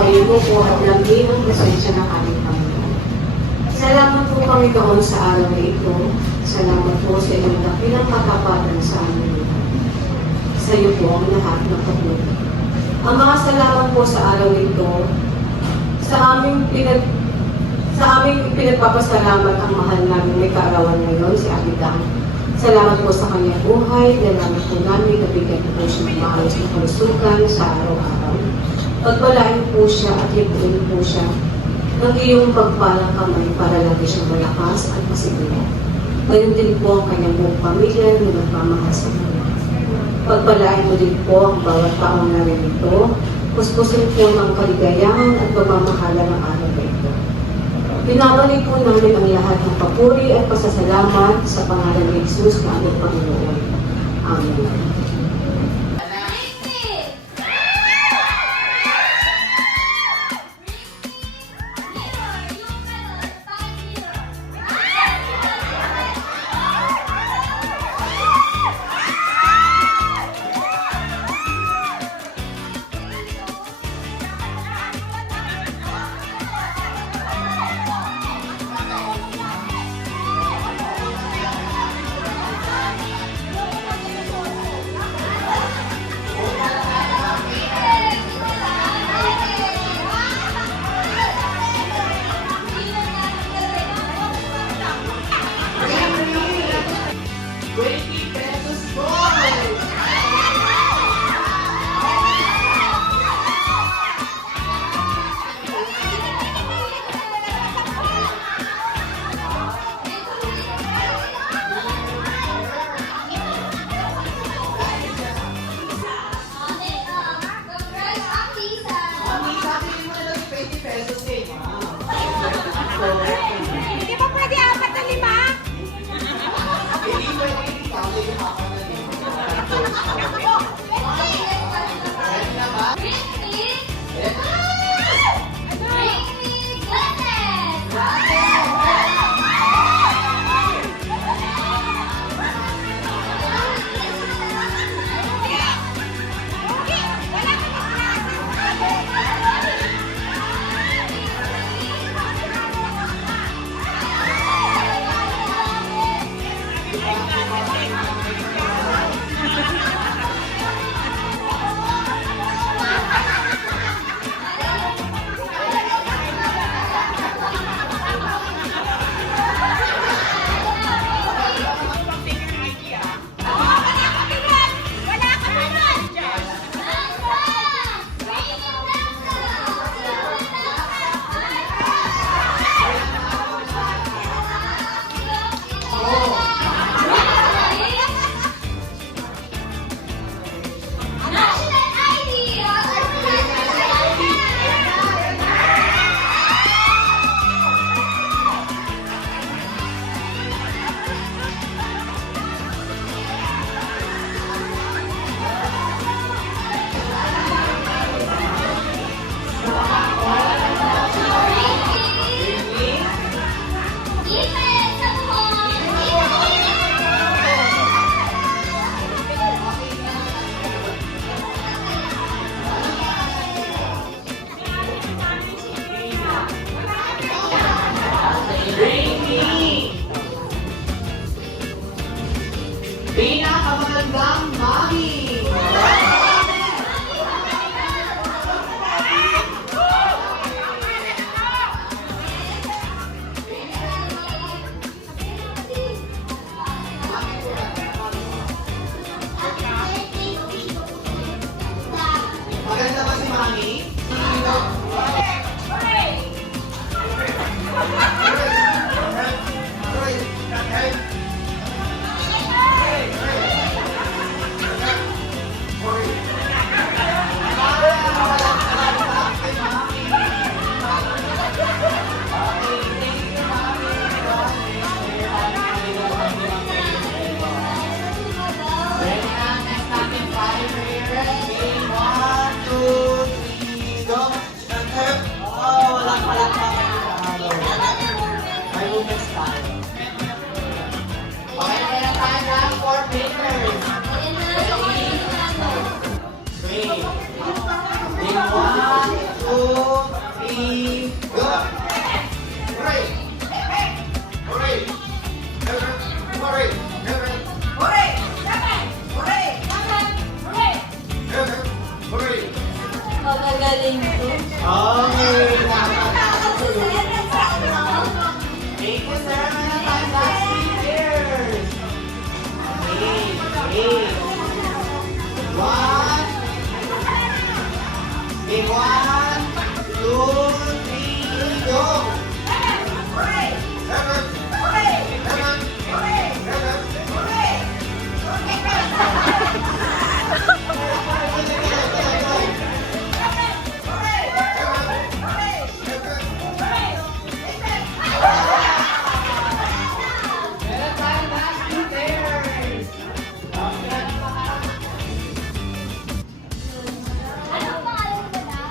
kayo po at lambing ang presensya ng aming Panginoon. Salamat po kami doon sa araw na ito. Salamat po sa inyong dakilang katapatan sa amin. Sa iyo po ang lahat ng kapulong. Ang mga salamat po sa araw ito, sa aming pinagpapasalamat ang mahal namin may kaarawan ngayon, si Abidang. Salamat po sa kanyang buhay, salamat po namin nabigyan po siya ng maayos na kalusugan sa araw-araw. Pagpalain po siya at lipuin po siya ng iyong pagpalang kamay para lagi siyang malakas at masiguro. Gayon din po ang kanyang buong pamilya na nagmamahal sa kanya. Pagpalain mo din po ang bawat taong narinito, puspusin po ng kaligayahan at pagmamahala ng araw na ito. Binabalik po namin ang lahat ng papuri at pasasalamat sa pangalan ni Jesus na aming Panginoon. Amen. Hindi ba pwede 4 na 5? Hindi pwede ikaw, hindi ako na Ready na ba? Pinakamagandang mami! Maganda ba si mami? Ready na? Next natin, 5 here. Okay, 1, 2, 3. Magagaling ko. Okay, nakakatulog. Thank you, sir. Mga fantastic pairs. Okay. One. Okay, 1, 2, 3, go. Meron tayong last two pairs.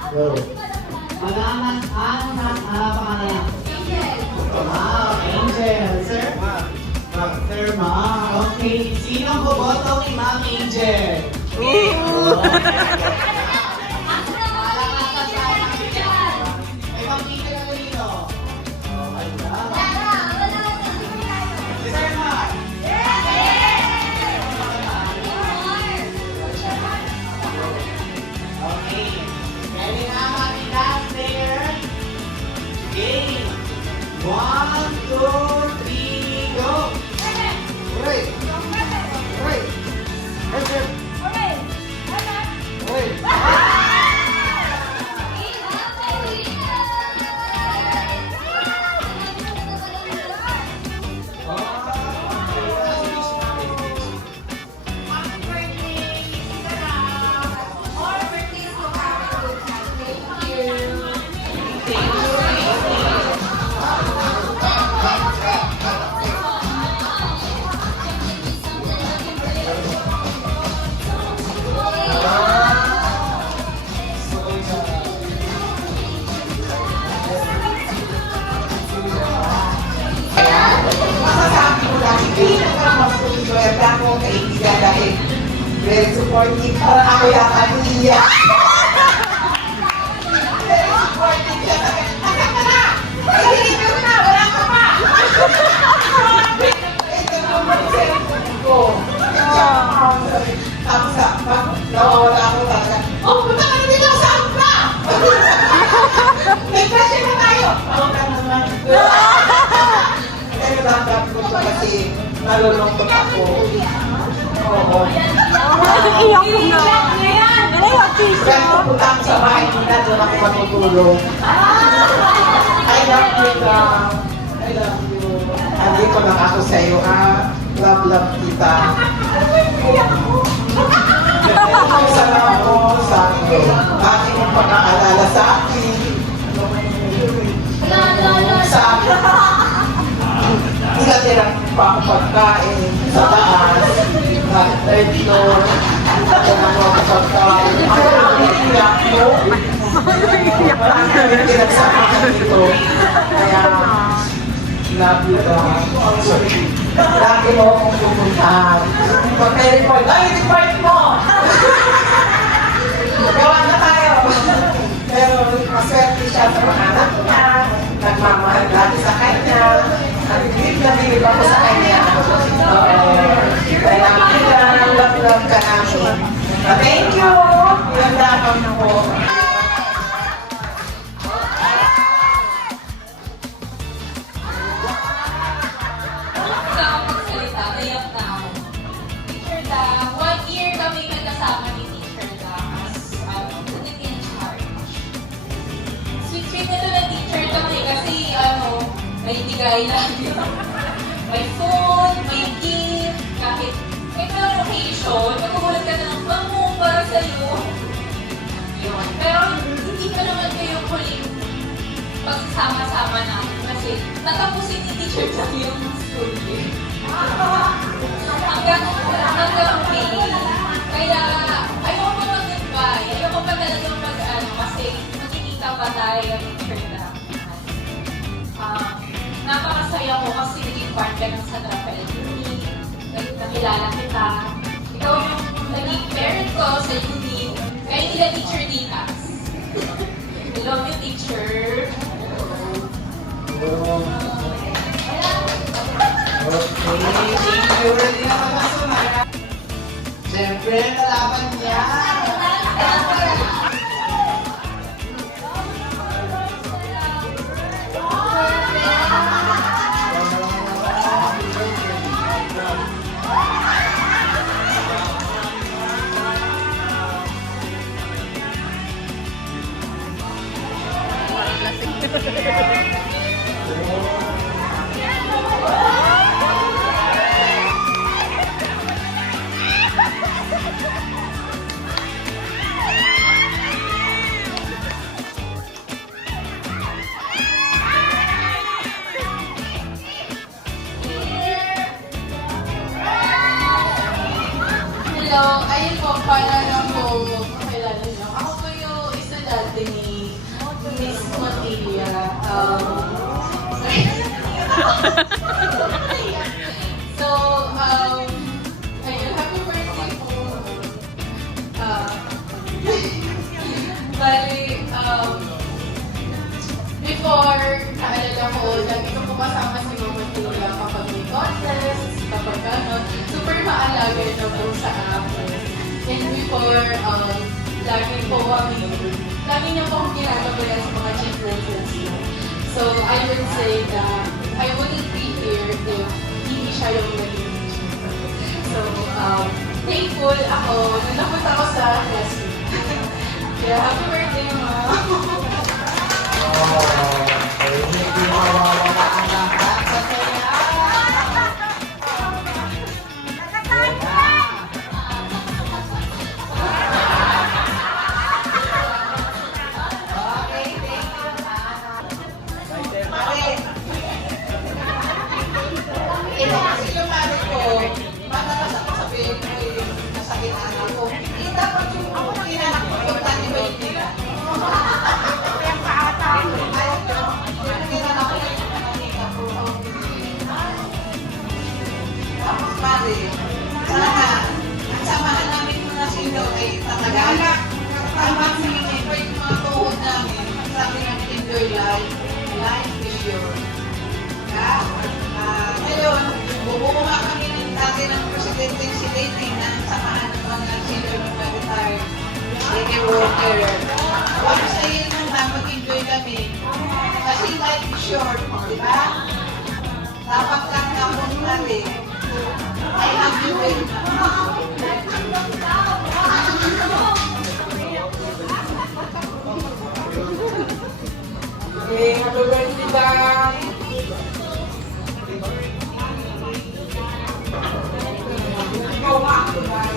Go. Pangalan, pangalan. Wow, Angel. Sir? Sir, Ma'am. Okay. Sinong boboto ni Ma'am Angel? May pamilya ka dito. Sir, Ma'am. Okay. Ready na kami last there. Game. 1, 2, 3, go. Hooray. Hooray. Hooray. Hooray. Masasabi ko lang, hindi nagkakasulit ako kaibigan dahil very supportive. Parang ako yata niya. Very supportive siya. Asan ka na? Ay, hindi ka na. Wala ka pa. Ito naman yung cellphone ko. Tapos nawawala ako talaga. Oh, punta ka na dito. Saan ka? May question na tayo. Ako ka naman. Pero dapat ko ito kasi nalulungkot ako. Oo. Iyak ko na. Iyak Kaya pupunta ako sa bahay nila, doon ako matutulog. I love you, love. I love you. Andito lang ako sa iyo, ha? Love, love kita. Salamat mo sa iyo. Aking mong pag-aalala sa akin. Sa akin. Ilatirang pa ako pagkain sa taas. Third floor. Ako na ako pagkain. Ako na iiyak mo. Parang pinagsama ka dito. Kaya, love you lang. Lagi mo akong pupuntahan. Pag may report, ay, report mo! Gawa na tayo. Pero maswerte siya sa mga anak niya. Nagmamahal lagi sa kanya. Nabilib ako sa kanya. Kaya love ka namin. Thank you! Yung lakang po. Naiyak na ako. Teacher Da, 1 year kami nagkasama ni Teacher Da as unit in charge. Sweet na to na teacher kami kasi may bigay lagi. May phone, may gift, kahit may mga occasion, magkukulat ka ng bango para sa'yo. Yun. Pero hindi ka naman kayo huling pagsama-sama namin kasi tatapusin ni Teacher Da yung school year. Hanggang May. Kaya ayoko mag-goodbye. Ayoko pa talagang kasi magkikita pa tayo ng Trinda. Napakasaya ko kasi naging part ka ng San Rafael Uni. Nakilala kita. Ikaw yung naging parent ko sa uni. Kaya nila Teacher Ditas. I love you, teacher. Okay, thank you. Ready na magkasunod. Siyempre, kalaban niya. Hello, ayun po, para lang po makilala niyo. Ako po yung estudyante ni Miss Montilla. So, ayun, happy birthday po. Bali, before, naalala ko, lagi ko po kasama si Mama Montilla kapag may contest, kapag gano'n. Super maalaga na po sa akin. And before, lagi niya po akong ginagabayan sa mga children's niya. So, I would say that I wouldn't be here if hindi siya yung naging teacher. So, thankful ako na napunta ako sa classroom. Yeah, happy birthday, Mom! Hindi mawawala ang lahat sa saya. Okay, thank you. Mare. Ito kasi yung mare ko, madalas ako sabihin ko yung nasakit anak ko. Hindi dapat yung kinanak ko yung tani ba yung nila. Tapos mare, sana, ang samahan namin muna sino ay tatagala. Tama sinigay yung mga tuhod namin. Sabi namin, enjoy life. Life is yours. Ngayon, bubuo nga kami ng dati ng presidente ng samahan ng mga senior na retired city worker. Huwag sa iyo na mag-enjoy kami. Kasi life is short, di ba? Dapat lang na akong nari. I love you very much. Okay, happy birthday, Dad. Ikaw nga ako, Dad.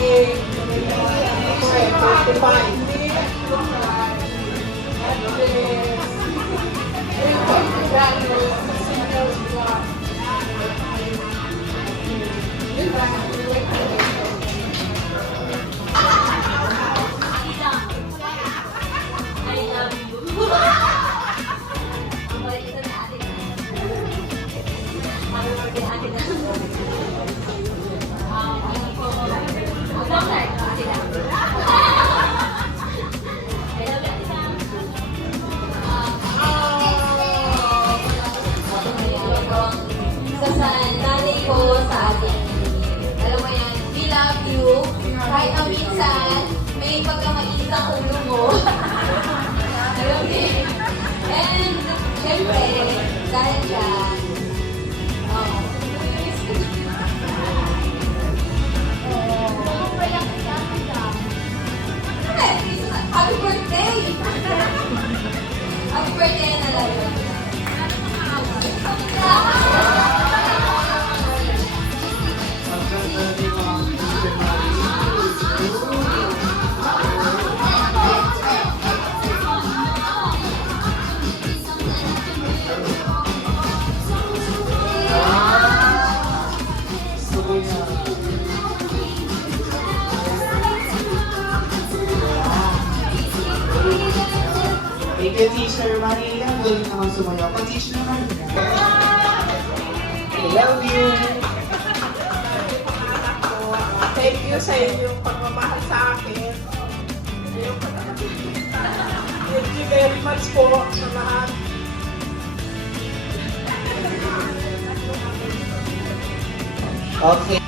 Okay. 'Sa nanay ko sa atin. Alam mo yan, we love you. Kahit na minsan, may pagkamainit ang ulo mo. Alam mo yun. And, syempre, dahil dyan, happy birthday! Happy birthday na lang. Thank you, Teacher Maria. Galing naman sumayaw. Pa-teach naman. I love you. Thank you sa inyong pagmamahal sa akin. Thank you very much po sa lahat. Okay.